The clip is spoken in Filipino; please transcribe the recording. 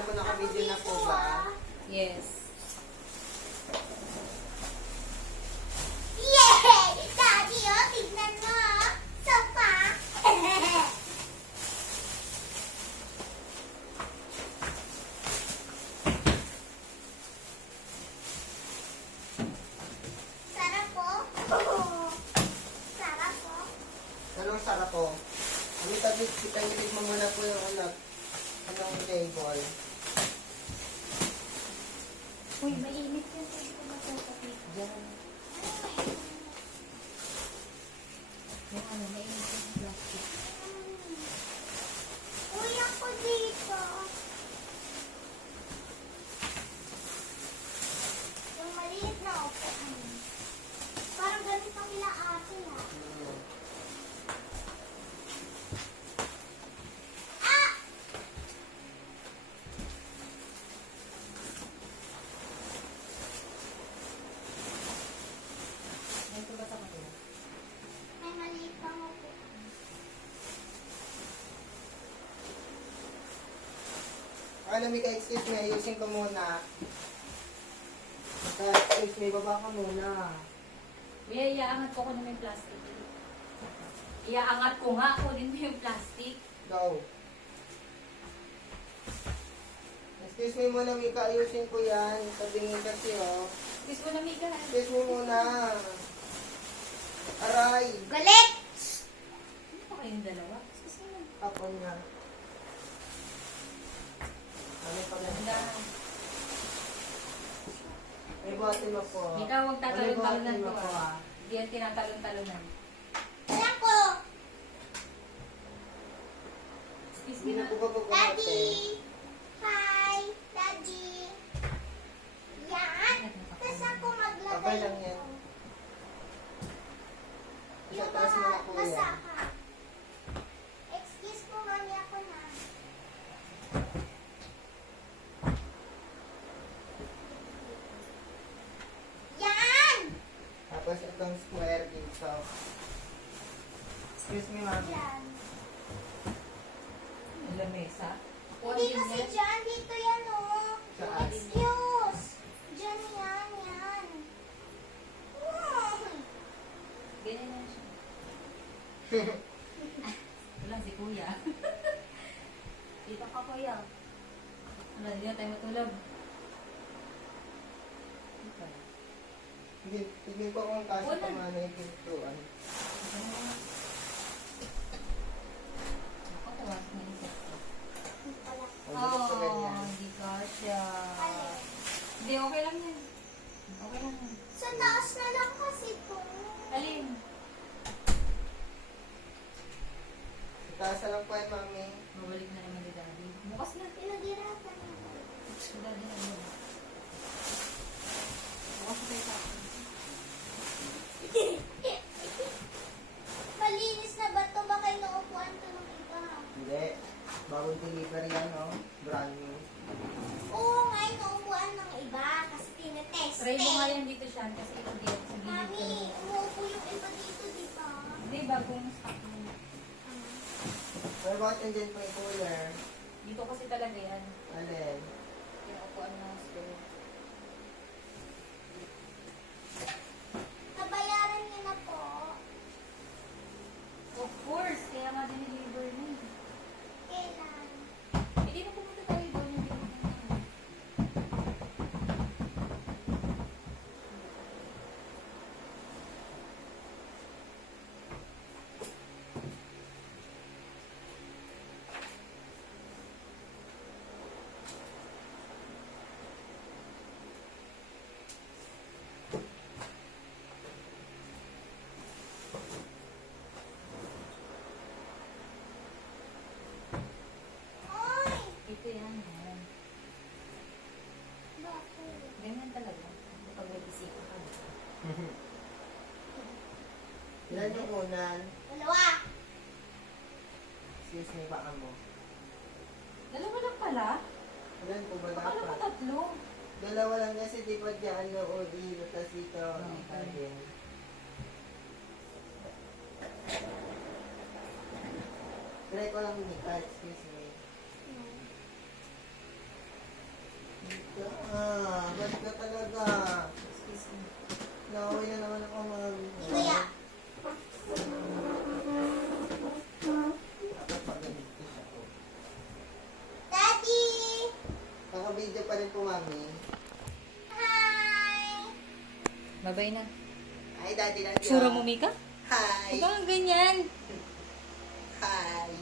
Tingnan ko naka-video na po ba? Yes. Yay! Daddy, oh, tignan mo. Sopa. Sarap po. Sarap po. Anong sarap po? Kita nilid mo muna po yung anong table. Uy, mainit yan. Hindi ko matutapit dyan. Yung ano, mainit yung plastic. Uy, ako dito. Yung maliit na upuan. Parang ganito ang ila ate ah. Ah! Ito ba sa kanila? May maliit pang upuan. Mika, excuse me, ayusin ko muna. Excuse me, baba ka muna. Kuya, iaangat ko na may plastic. Iaangat ko nga, kunin mo yung plastic. Go. Excuse me muna, Mika, ayusin ko yan. Tabingin kasi, oh. Kiss mo na, Mika. Excuse me muna. Aray! Galit! Ano pa kayong dalawa? Kiss mo na. Tapon niya. Ano pa lang? Ganda. May bote mo po. Mika, huwag May tatalon-talonan bote mo to po, ah. Hindi yan tinatalon-talonan. Ayan ko! Kiss Hindi mo na na. po babagote. Daddy! Hi! Daddy! Yan! Tapos ako maglagay Okay lang yan. nito. Sa Yung taas mo na po basa yan. ka. Excuse mo, mami, ako na. Yan! Tapos itong square dito. Excuse me, mami. Yan. Ang lamesa. Hindi kasi dyan, dito yan oh. Saan? Excuse! Dyan yan, yan. Ganyan na siya. Wala si kuya. Dito ka kuya. Wala, hindi na tayo matulog. Hindi, tignan ko kung kasi Wala. pamana yung pintuan. Nakatawas na yung sekto. Huwag sa ganyan. Hindi ka siya. Alin? Hindi, okay lang yan. Okay lang yan. Sa taas na lang kasi to. Alin? Itaas na lang po yan, mami. Mabalik na naman ni Daddy. Bukas na. Pinaghirapan ako. Si Daddy na yun. Bukas na tayo sa akin. Malinis na ba to? Baka inuupuan to ng iba. Hindi. Bagong delivery yan, no? Brand new. Oo nga, inuupuan ng iba. Kasi tinetest. Try mo nga yan dito siya kasi ito dito sa gilid ko. Mami, umuupo yung iba dito, di ba? Hindi, bagong stock mo. Pero bakit andyan pa yung cooler? Dito kasi talaga yan. Alin? Pinaupuan ng store. Nabayaran niyo na po. Of course, kaya nga diniliver na eh. Kailan? Hindi na pumunta tayo doon yung pinunta. Oy! Ito yan. Yan. Bakit? Ganyan talaga. Kapag may bisita ka. Ilan yung unan? Dalawa! Excuse me, baka mo. Dalawa lang pala. Ilan po ba Baka naman dapat? tatlo. Dalawa lang kasi di pa dyan, no? O dito, tapos dito. Ika din. Try ko lang Mika, excuse me. Nawaway na naman ako, mami. Kuya. Nakapagalit ko siya. Daddy! Naka-video pa rin po, mami. Hi! Babay na. Hi, daddy, daddy. Sura mo, Mika? Hi. Huwag kang ganyan. Hi.